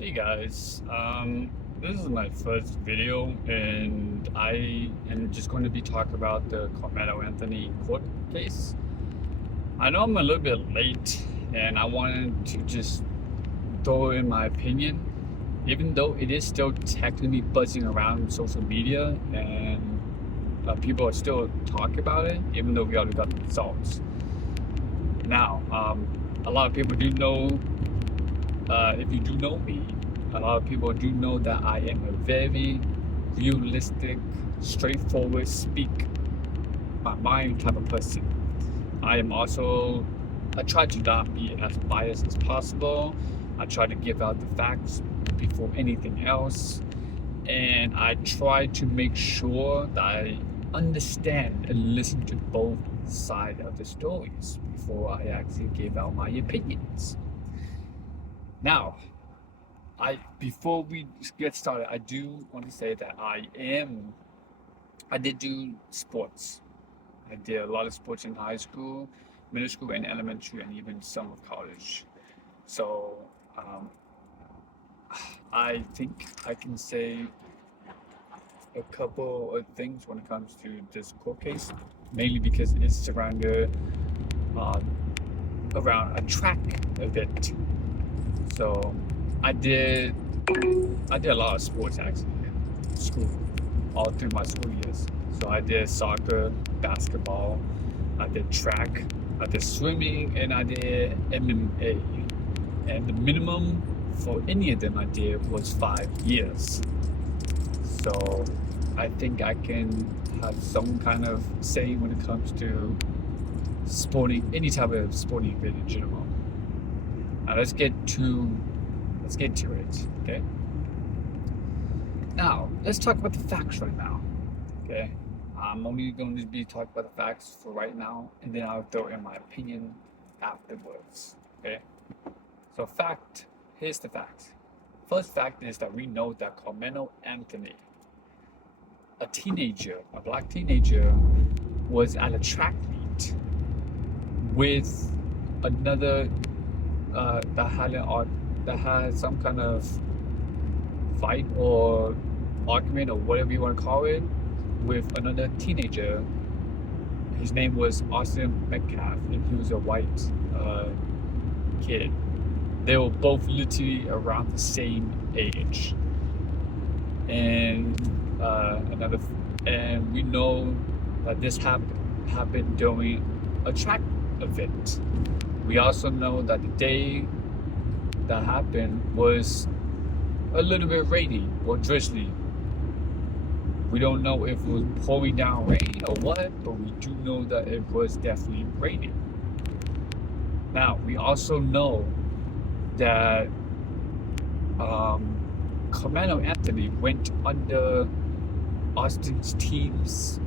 Hey guys, this is my first video, and I am just going to be talking about the Karmelo Anthony court case. I know I'm a little bit late, and I wanted to just throw in my opinion, even though it is still technically buzzing around social media, and people are still talking about it, even though we already got the results. Now, a lot of people do know if you do know me, a lot of people do know that I am a very realistic, straightforward, speak my mind type of person. I am also, I try to not be as biased as possible. I try to give out the facts before anything else. And I try to make sure that I understand and listen to both sides of the stories before I actually give out my opinions. Now, I before we get started, I do want to say that I did do sports. I did a lot of sports in high school, middle school, and elementary, and even some of college. So um, I think I can say a couple of things when it comes to this court case, mainly because it's surrounded uh, around a track event. So I did I did a lot of sports actually in school, all through my school years. So I did soccer, basketball, I did track, I did swimming, and I did MMA. And the minimum for any of them I did was 5 years. So I think I can have some kind of say when it comes to sporting, any type of sporting event in general. Now let's get to it, okay? Now, let's talk about the facts right now. Okay. I'm only going to be talking about the facts for right now, and then I'll throw in my opinion afterwards. Okay. So, here's the fact. First fact is that we know that Carmelo Anthony, a black teenager, was at a track meet with another that had some kind of fight or argument or whatever you want to call it with another teenager. His name was Austin Metcalf, and he was a white kid. They were both literally around the same age, and another, and we know that this happened during a track event. We also know that the day that happened was a little bit rainy or drizzly. We don't know if it was pouring down rain or what, but we do know that it was definitely raining. Now, we also know that Carmelo Anthony went under Austin's team's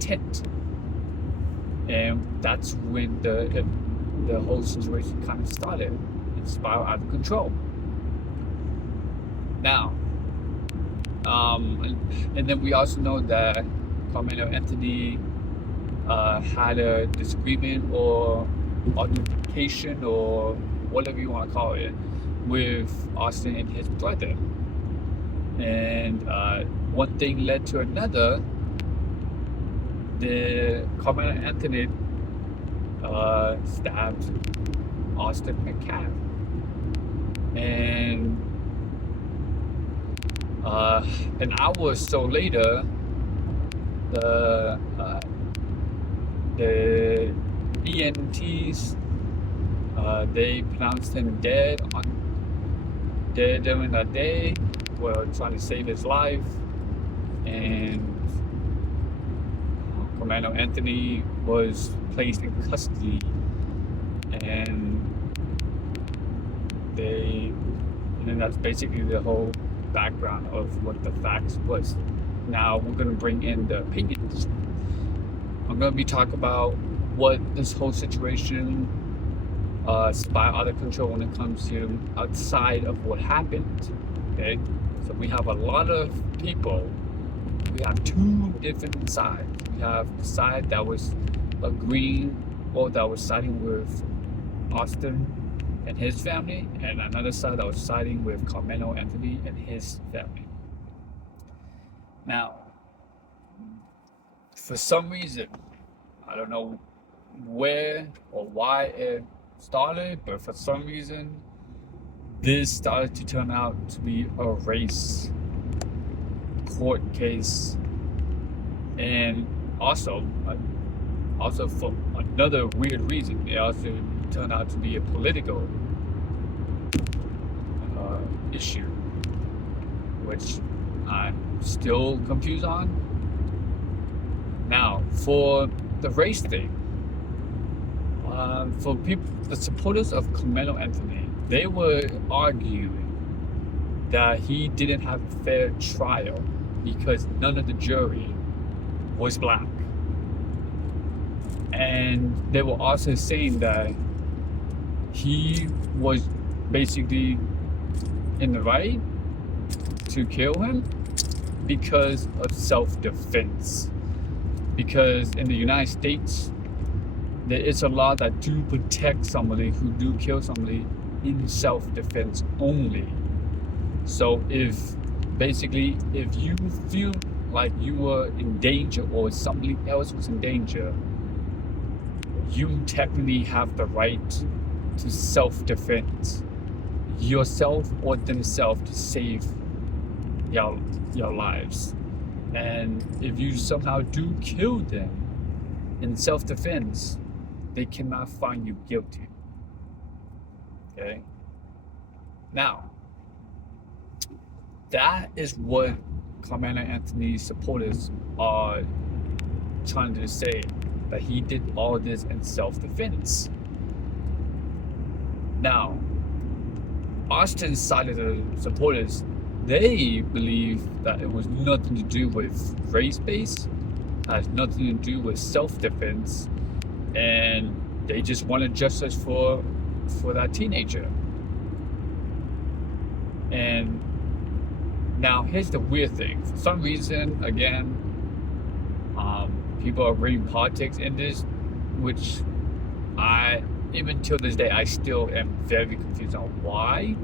tent, and that's when the whole situation kind of started and spiraled out of control. Now, and then we also know that Carmelo Anthony had a disagreement or altercation or whatever you want to call it with Austin and his brother. And one thing led to another. The Carmelo Anthony stabbed Austin McCann. And an hour or so later, the the ENTs they pronounced him dead during that day. Were trying to save his life, and Carmelo Anthony was placed in custody, and and then that's basically the whole background of what the facts was. Now we're gonna bring in the opinions. I'm gonna be talking about what this whole situation spiraled out of control when it comes to outside of what happened. Okay, so we have a lot of people. We have two different sides. We have the side that was agreeing or that was siding with Austin and his family, and another side that was siding with Karmelo Anthony and his family. Now, for some reason, I don't know where or why it started, but for some reason, this started to turn out to be a race court case, and also for another weird reason, it also turned out to be a political issue, which I'm still confused on. Now, for the race thing, for people, the supporters of Karmelo Anthony, they were arguing that he didn't have a fair trial because none of the jury was black. And they were also saying that he was basically in the right to kill him because of self-defense. Because in the United States, there is a law that do protect somebody who do kill somebody in self-defense only. So if you feel like you were in danger or somebody else was in danger, you technically have the right to self-defense yourself or themselves to save your lives. And if you somehow do kill them in self-defense, they cannot find you guilty. Okay? Now, that is what Karmelo Anthony's supporters are trying to say, that he did all this in self-defense. Now, Austin's side of the supporters, they believe that it was nothing to do with race-based, has nothing to do with self-defense, and they just wanted justice for that teenager. And now here's the weird thing. For some reason, again, people are reading politics in this, which even till this day, I still am very confused on why.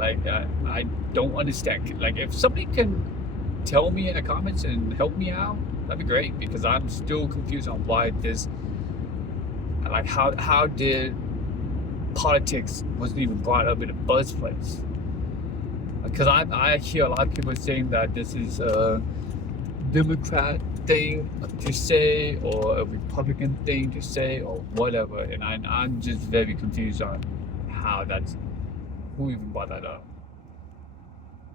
I don't understand. Like, if somebody can tell me in the comments and help me out, that'd be great, because I'm still confused on why this, like, how did politics wasn't even brought up in the first place? Because I hear a lot of people saying that this is a Democrat thing to say or a Republican thing to say or whatever, and I'm just very confused on who even brought that up,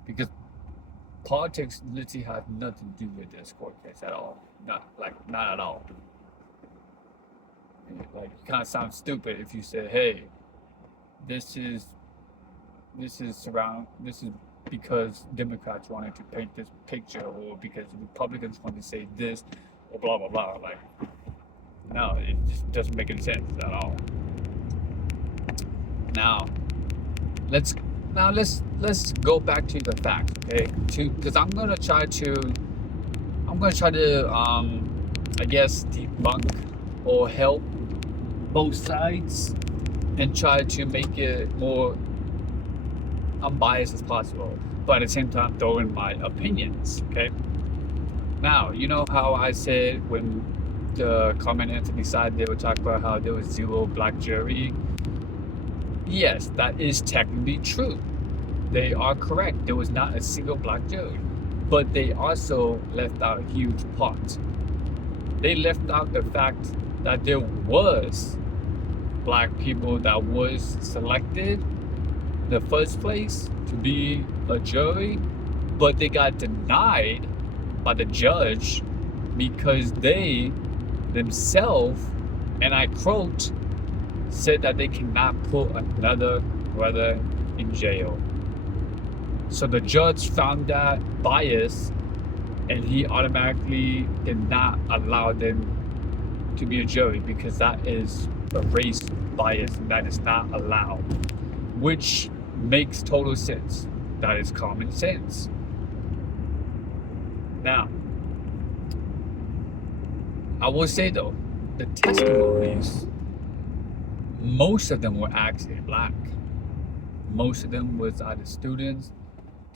because politics literally has nothing to do with this court case at all. Not at all. Like, it kind of sounds stupid if you say, hey, this is because Democrats wanted to paint this picture, or because the Republicans want to say this, or blah blah blah. Like, no, it just doesn't make any sense at all. Now let's go back to the facts, okay? Because I'm gonna try to I guess debunk or help both sides and try to make it more unbiased as possible, but at the same time throw in my opinions, okay? Now, you know how I said when the Karmelo Anthony side, they were talking about how there was 0 black jury? Yes, that is technically true. They are correct. There was not a single black jury. But they also left out a huge part. They left out the fact that there was black people that was selected in the first place to be a jury, but they got denied by the judge because they themselves, and I quote, said that they cannot put another brother in jail. So the judge found that bias, and he automatically did not allow them to be a jury, because that is a race bias and that is not allowed, which makes total sense. That is common sense. Now, I will say though, the testimonies most of them were actually black. Most of them was either students,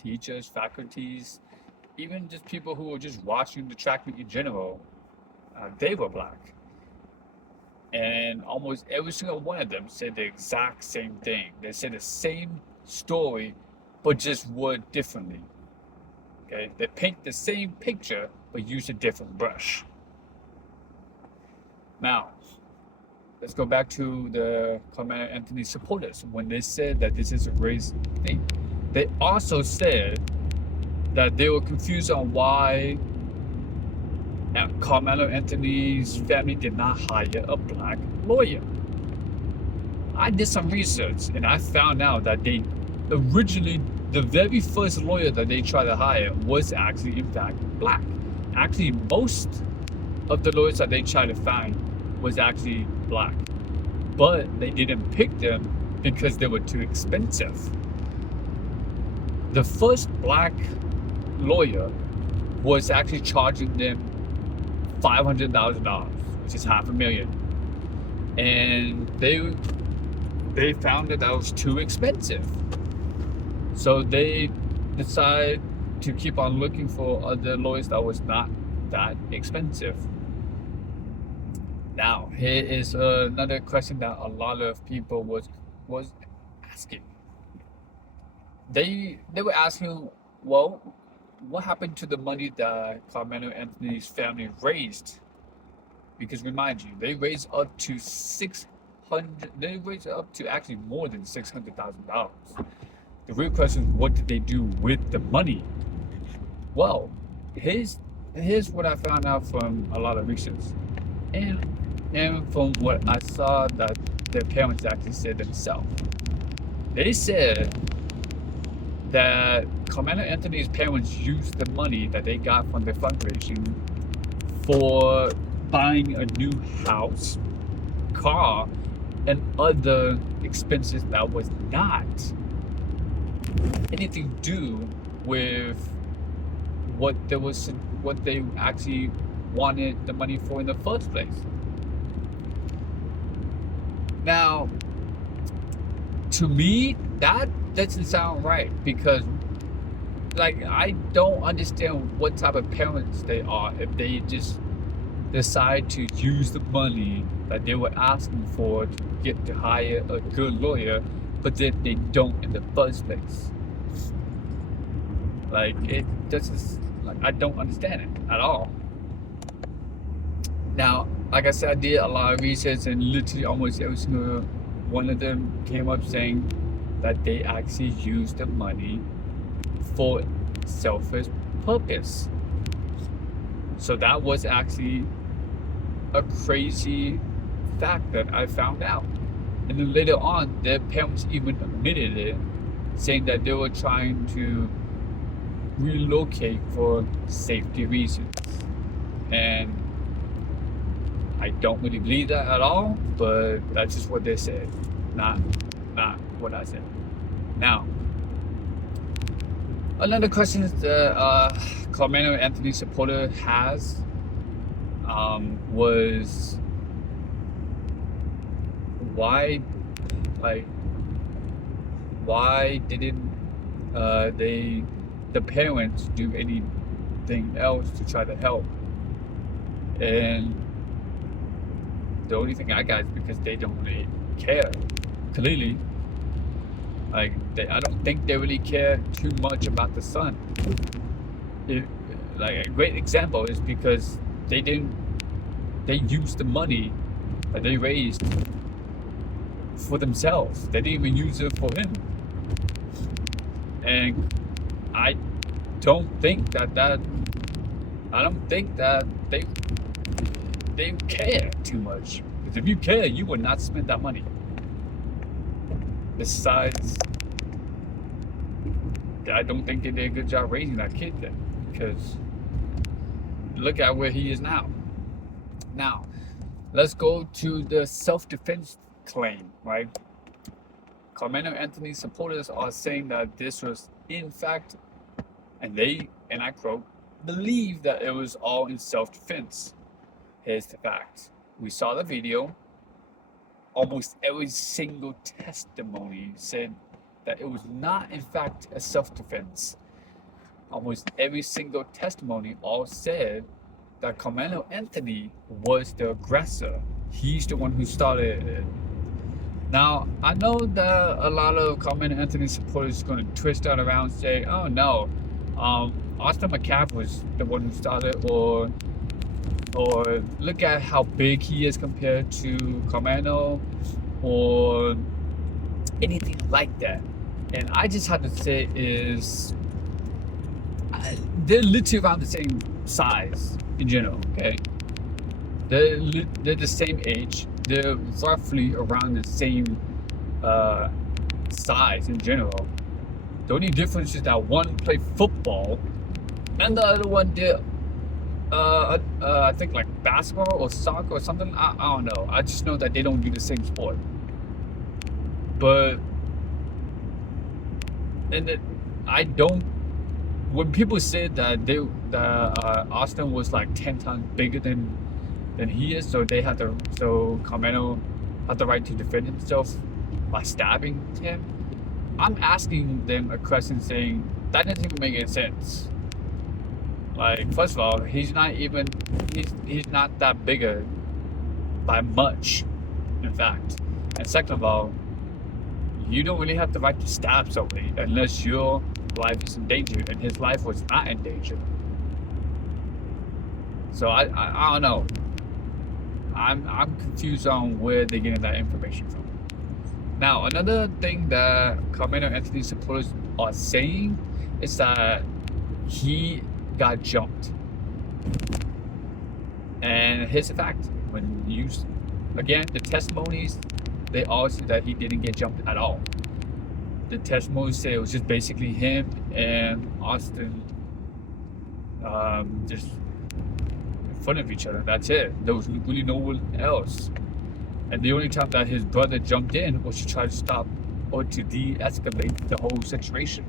teachers, faculties, even just people who were just watching the track meet in general. They were black. And almost every single one of them said the exact same thing. They said the same story, but just word differently. Okay, they paint the same picture, but use a different brush. Now, let's go back to the Karmelo Anthony supporters. When they said that this is a race thing, they also said that they were confused on why Karmelo Anthony's family did not hire a black lawyer. I did some research and I found out that they originally, the very first lawyer that they tried to hire was actually in fact black. Actually, most of the lawyers that they tried to find was actually black, but they didn't pick them because they were too expensive. The first black lawyer was actually charging them $500,000, which is $500,000, and they found that was too expensive. So they decided to keep on looking for other lawyers that was not that expensive. Now, here is another question that a lot of people was asking. They were asking, well, what happened to the money that Karmelo Anthony's family raised? Because remind you, they raised up to actually more than $600,000. The real question is, what did they do with the money? Well, here's what I found out from a lot of research, and from what I saw that their parents actually said themselves. They said that Karmelo Anthony's parents used the money that they got from their fundraising for buying a new house, car, and other expenses that was not anything to do with what they actually wanted the money for in the first place. Now, to me, that doesn't sound right, because like, I don't understand what type of parents they are if they just decide to use the money that they were asking for to get to hire a good lawyer, but then they don't in the first place. Like, it just, like, I don't understand it at all. Now, like I said, I did a lot of research, and literally almost every single one of them came up saying that they actually used the money for selfish purpose. So that was actually a crazy fact that I found out. And then later on, their parents even admitted it, saying that they were trying to relocate for safety reasons. And I don't really believe that at all, but that's just what they said, not what I said. Now, another question that Karmelo Anthony supporter has was, why didn't the parents do anything else to try to help? And the only thing I got is because they don't really care. Clearly, I don't think they really care too much about the son. Like, a great example is because they used the money that they raised for themselves. They didn't even use it for him. And I don't think that they care too much. Because if you care, you would not spend that money. Besides, I don't think they did a good job raising that kid then. Because look at where he is now. Now, let's go to the self-defense claim, right? Karmelo Anthony supporters are saying that this was, in fact, and I quote, believe that it was all in self-defense. Here's the fact. We saw the video. almost every single testimony said that it was not, in fact, a self-defense. Almost every single testimony all said that Carmelo Anthony was the aggressor. He's the one who started it. Now, I know that a lot of Carmelo Anthony supporters are going to twist that around and say, oh no, Austin McCaff was the one who started, or look at how big he is compared to Carmelo, or anything like that. And I just have to say is they're literally around the same size in general, okay? They're the same age. They're roughly around the same size in general. The only difference is that one played football and the other one did I think like basketball or soccer or something. I don't know. I just know that they don't do the same sport. But I don't. When people say that Austin was like 10 times bigger than he is, so Carmelo had the right to defend himself by stabbing him. I'm asking them a question saying that doesn't even make any sense. Like, first of all, he's not that bigger by much, in fact. And second of all, you don't really have the right to stab somebody unless your life is in danger, and his life was not in danger. So I don't know. I'm confused on where they're getting that information from. Now, another thing that Carmelo Anthony supporters are saying is that he got jumped. And here's the fact. When you, again, the testimonies, they all say that he didn't get jumped at all. The testimonies say it was just basically him and Austin just in front of each other. That's it. There was really no one else. And the only time that his brother jumped in was to try to stop or to de-escalate the whole situation.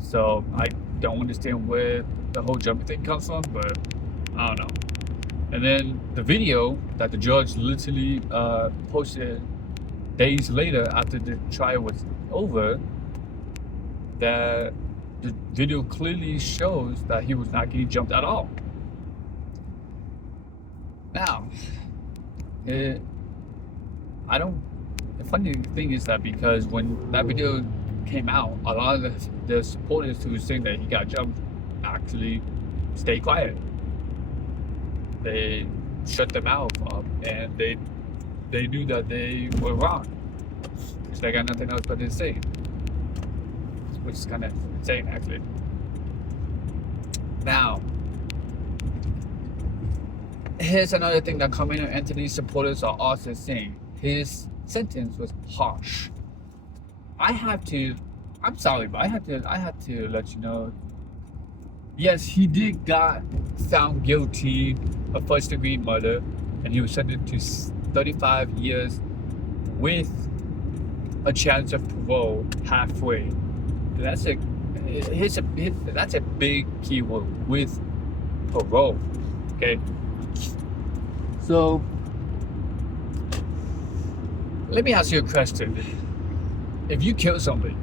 So I don't understand where the whole jumping thing comes from, but I don't know. And then the video that the judge literally posted days later after the trial was over, that the video clearly shows that he was not getting jumped at all. Now, the funny thing is that because when that video came out, a lot of the supporters who were saying that he got jumped actually stayed quiet. They shut their mouth up, and they knew that they were wrong. Because they got nothing else but to say, which is kind of insane, actually. Now, here's another thing that Carmelo Anthony supporters are also saying. His sentence was harsh. I'm sorry, but I had to let you know. Yes, he got found guilty of first-degree murder, and he was sentenced to 35 years with a chance of parole halfway. That's a big keyword, with parole. Okay. So let me ask you a question. If you kill somebody,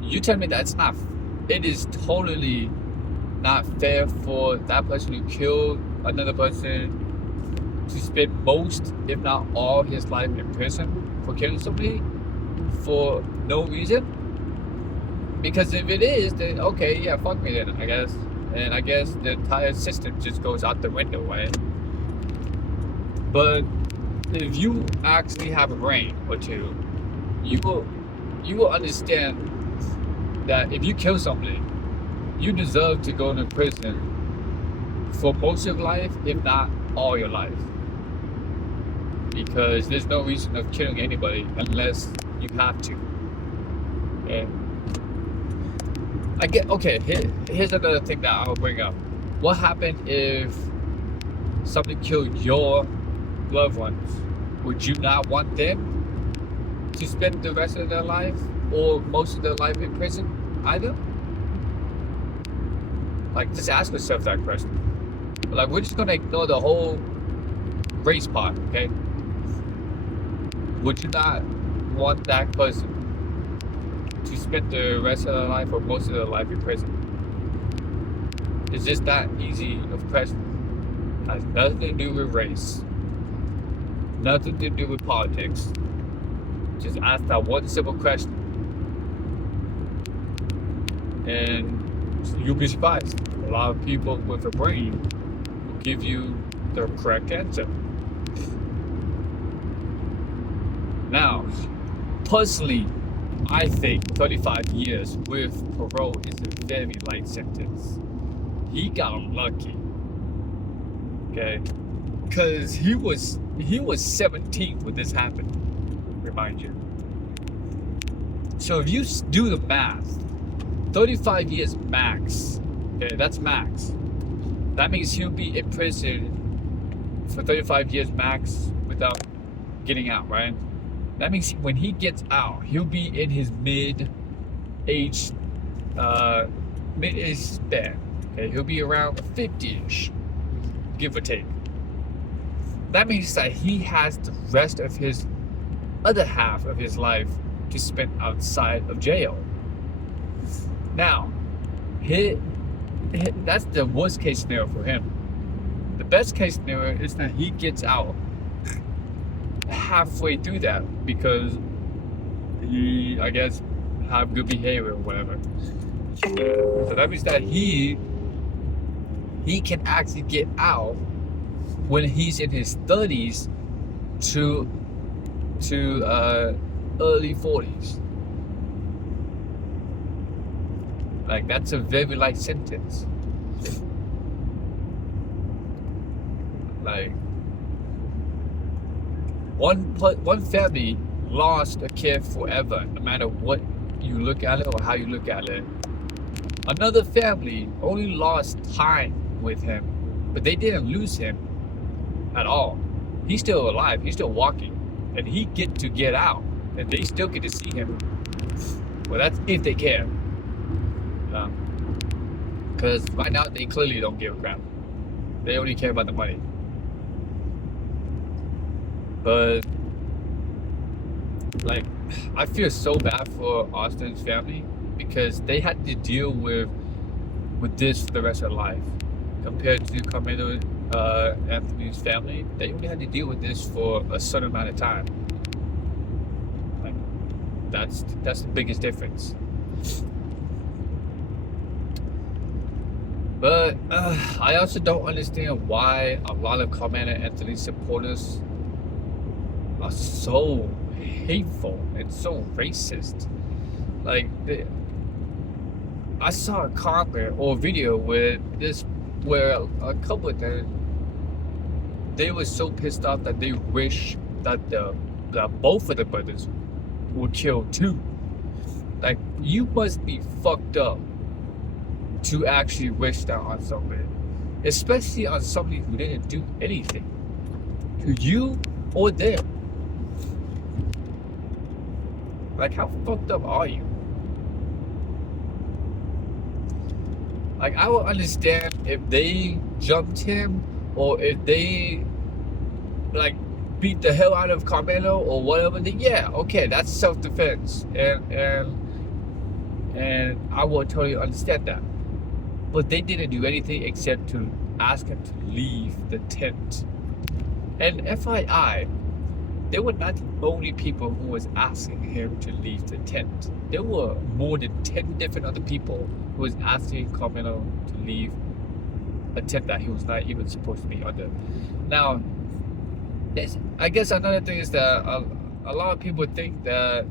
you tell me it is totally not fair for that person who killed another person to spend most, if not all, his life in prison for killing somebody for no reason? Because if it is, then okay, yeah, fuck me then, I guess. And I guess the entire system just goes out the window, right? But if you actually have a brain or two, you will understand that if you kill somebody, you deserve to go to prison for most of your life, if not all your life. Because there's no reason of killing anybody unless you have to. And here's another thing that I'll bring up. What happened if somebody killed your loved ones? Would you not want them to spend the rest of their life or most of their life in prison either? Like, just ask yourself that question. Like, we're just gonna ignore the whole race part, okay? would you not want that person to spend the rest of their life or most of their life in prison? It's just that easy of question. Has nothing to do with race, nothing to do with politics. Just ask that one simple question, and you'll be surprised. A lot of people with a brain will give you the correct answer. Now, personally, I think 35 years with parole is a very light sentence. He got lucky, okay? Because he was 17 when this happened, remind you. So if you do the math, 35 years max, okay, that's max. That means he'll be in prison for 35 years max without getting out, right? That means when he gets out, he'll be in his mid-age span. Okay, he'll be around 50-ish, give or take. That means that he has the rest of his other half of his life to spend outside of jail. Now, that's the worst case scenario for him. The best case scenario is that he gets out halfway through that because he, I guess, have good behavior or whatever. So that means that he can actually get out when he's in his 30s to early 40s. Like, that's a very light sentence. Like, one family lost a kid forever, no matter what you look at it or how you look at it. Another family only lost time with him, but they didn't lose him at all. He's still alive, he's still walking, and he get out, and they still get to see him. Well, that's if they care. Because right now they clearly don't give a crap. They only care about the money. But like, I feel so bad for Austin's family because they had to deal with this for the rest of their life. Compared to Karmelo Anthony's family, they only had to deal with this for a certain amount of time. Like, that's the biggest difference. But I also don't understand why a lot of Karmelo Anthony supporters are so hateful and so racist. Like, I saw a comment or video where a couple of them, they were so pissed off that they wish that both of the brothers were killed too. Like, you must be fucked up to actually wish that on somebody, especially on somebody who didn't do anything to you or them. Like, how fucked up are you? Like, I would understand if they jumped him or if they like beat the hell out of Karmelo or whatever. Then yeah, okay, that's self-defense, and I would totally understand that. But they didn't do anything except to ask him to leave the tent. And FYI, they were not the only people who was asking him to leave the tent. There were more than 10 different other people who was asking Karmelo to leave a tent that he was not even supposed to be under. Now, I guess another thing is that a lot of people think that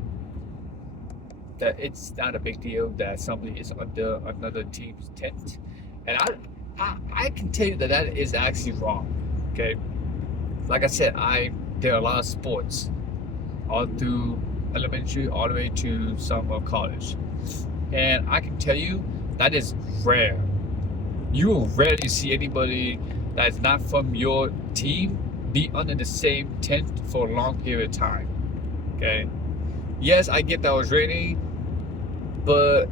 it's not a big deal that somebody is under another team's tent, and I can tell you that is actually wrong. Okay, like I said, there are a lot of sports all through elementary all the way to some of college, and I can tell you that is rare. You will rarely see anybody that is not from your team be under the same tent for a long period of time. Okay, yes, I get that it was raining, but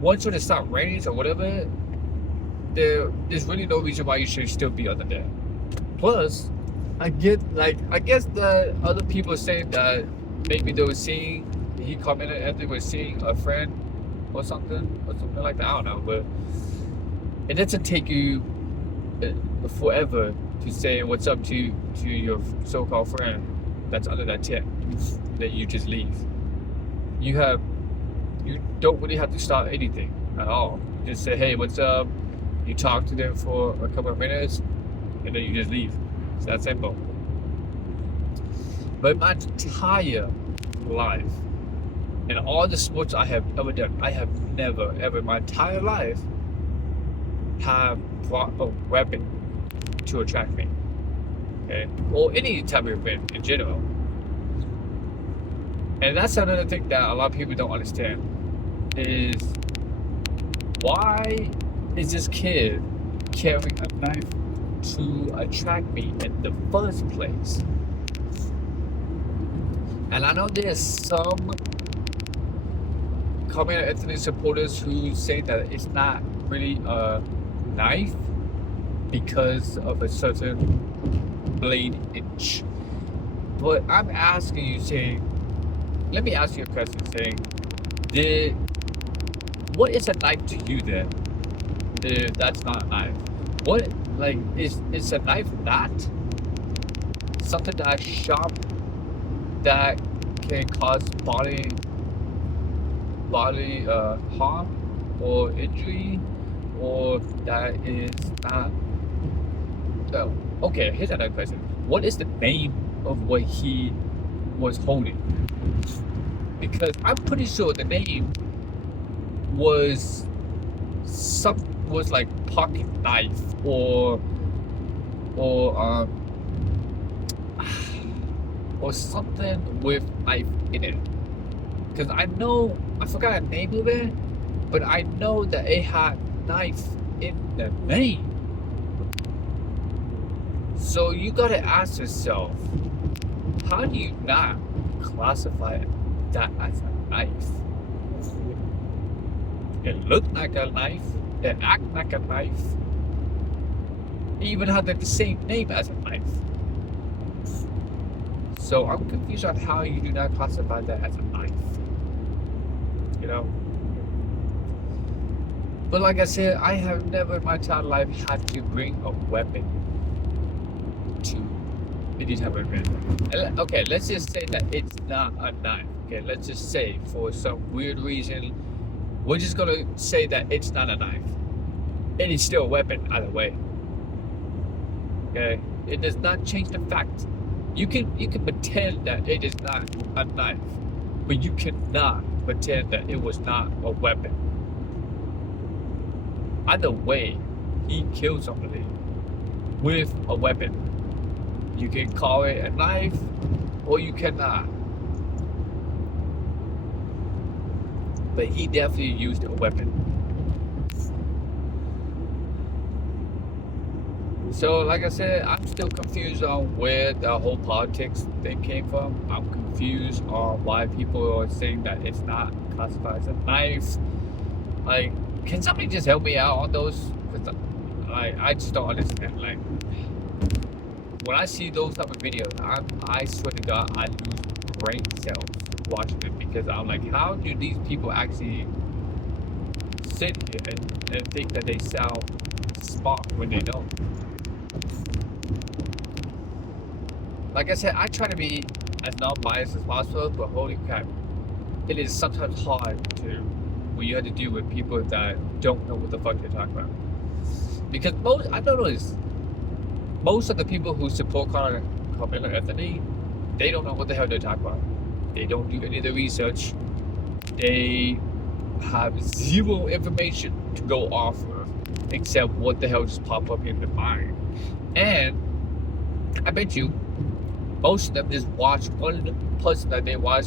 once it stops raining or whatever, there's really no reason why you should still be under there. Plus, I guess the other people saying that maybe they were seeing, he commented and they were seeing a friend or something like that. I don't know, but it doesn't take you forever to say what's up to your so-called friend that's under that tent that you just leave. You don't really have to start anything at all. Just say, hey, what's up? You talk to them for a couple of minutes, and then you just leave. It's that simple. But my entire life, and all the sports I have ever done, I have never, ever in my entire life have brought a weapon to attract me. Okay? Or any type of event in general. And that's another thing that a lot of people don't understand is why is this kid carrying a knife to attract me in the first place? And I know there's some Karmelo Anthony supporters who say that it's not really a knife because of a certain blade inch. But I'm asking you, saying, let me ask you a question, saying, what is a knife to you then? That's not a knife. What, like, is a knife not something that is sharp that can cause bodily harm or injury, or that is not? Okay, here's another question. What is the name of what he was holding? Because I'm pretty sure the name was like pocket knife or something with knife in it. Because I forgot the name of it, but I know that it had knife in the name. So you gotta ask yourself, how do you not classify that as a knife? It looked like a knife, it acted like a knife, it even had the same name as a knife. So I'm confused on how you do not classify that as a knife. You know? But like I said, I have never in my entire life had to bring a weapon to any type of event. Okay, let's just say that it's not a knife. Okay, let's just say for some weird reason, we're just gonna say that it's not a knife. It is still a weapon either way. Okay? It does not change the fact. You can pretend that it is not a knife, but you cannot pretend that it was not a weapon. Either way, he killed somebody with a weapon. You can call it a knife, or you cannot. But he definitely used a weapon. So, like I said, I'm still confused on where the whole politics thing came from. I'm confused on why people are saying that it's not classified as a knife. Like, can somebody just help me out on those? Because, I just don't understand. Like, when I see those type of videos, I swear to God, I lose brain cells watching it, because I'm like, how do these people actually sit here and think that they sound smart when they don't? Like I said, I try to be as non-biased as possible, but holy crap, it is sometimes hard when you have to deal with people that don't know what the fuck they're talking about. Because most of the people who support Karmelo Anthony, they don't know what the hell they're talking about. They don't do any of the research. They have zero information to go off of, except what the hell just pop up in their mind. And I bet you most of them just watch one person that they watch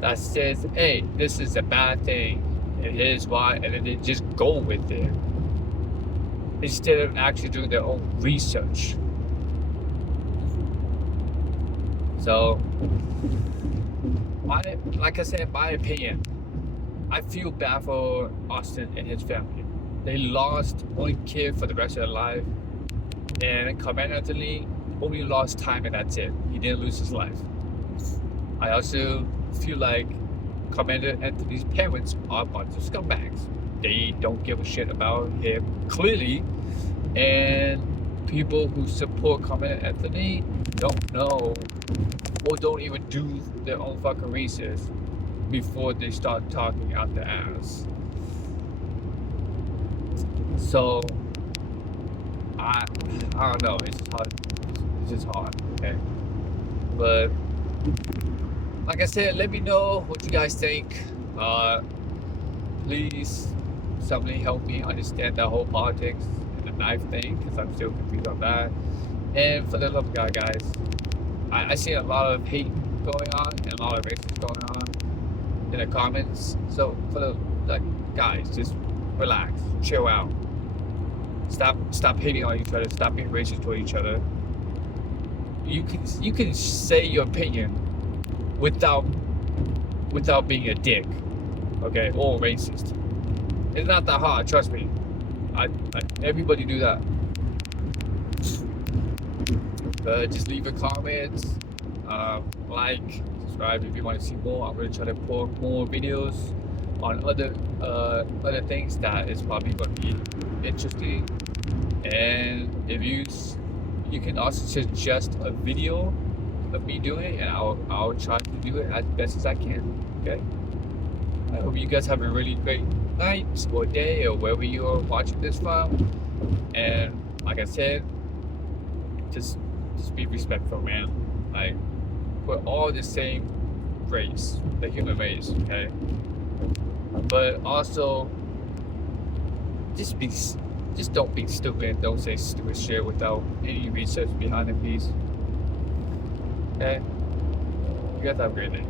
that says, hey, this is a bad thing, and here's why, and then they just go with it, instead of actually doing their own research. So, like I said, in my opinion, I feel bad for Austin and his family. They lost one kid for the rest of their life, and Karmelo Anthony only lost time, and that's it. He didn't lose his life. I also feel like Karmelo Anthony's parents are a bunch of scumbags. They don't give a shit about him clearly, and people who support Karmelo Anthony don't know or don't even do their own fucking research before they start talking out their ass. So I don't know. It's just hard. It's just hard. Okay, but like I said, let me know what you guys think. Please, somebody help me understand that whole politics and the knife thing, because I'm still confused on that. And for the love of God, guys, I see a lot of hate going on and a lot of racism going on in the comments. So for the guys, just relax, chill out. Stop hating on each other. Stop being racist toward each other. You can say your opinion without being a dick, okay, or racist. It's not that hard, trust me. Everybody do that. Just leave a comment, like, subscribe if you want to see more. I'm gonna try to put more videos on other things that is probably gonna be interesting. And if you can also suggest a video of me doing it, and I'll try to do it as best as I can. Okay. I hope you guys have a really great night or day or wherever you are watching this from. And like I said, just be respectful, man. Like, we're all the same race, the human race, okay? But also, just don't be stupid. Don't say stupid shit without any research behind it, please. Okay? You guys have a great day.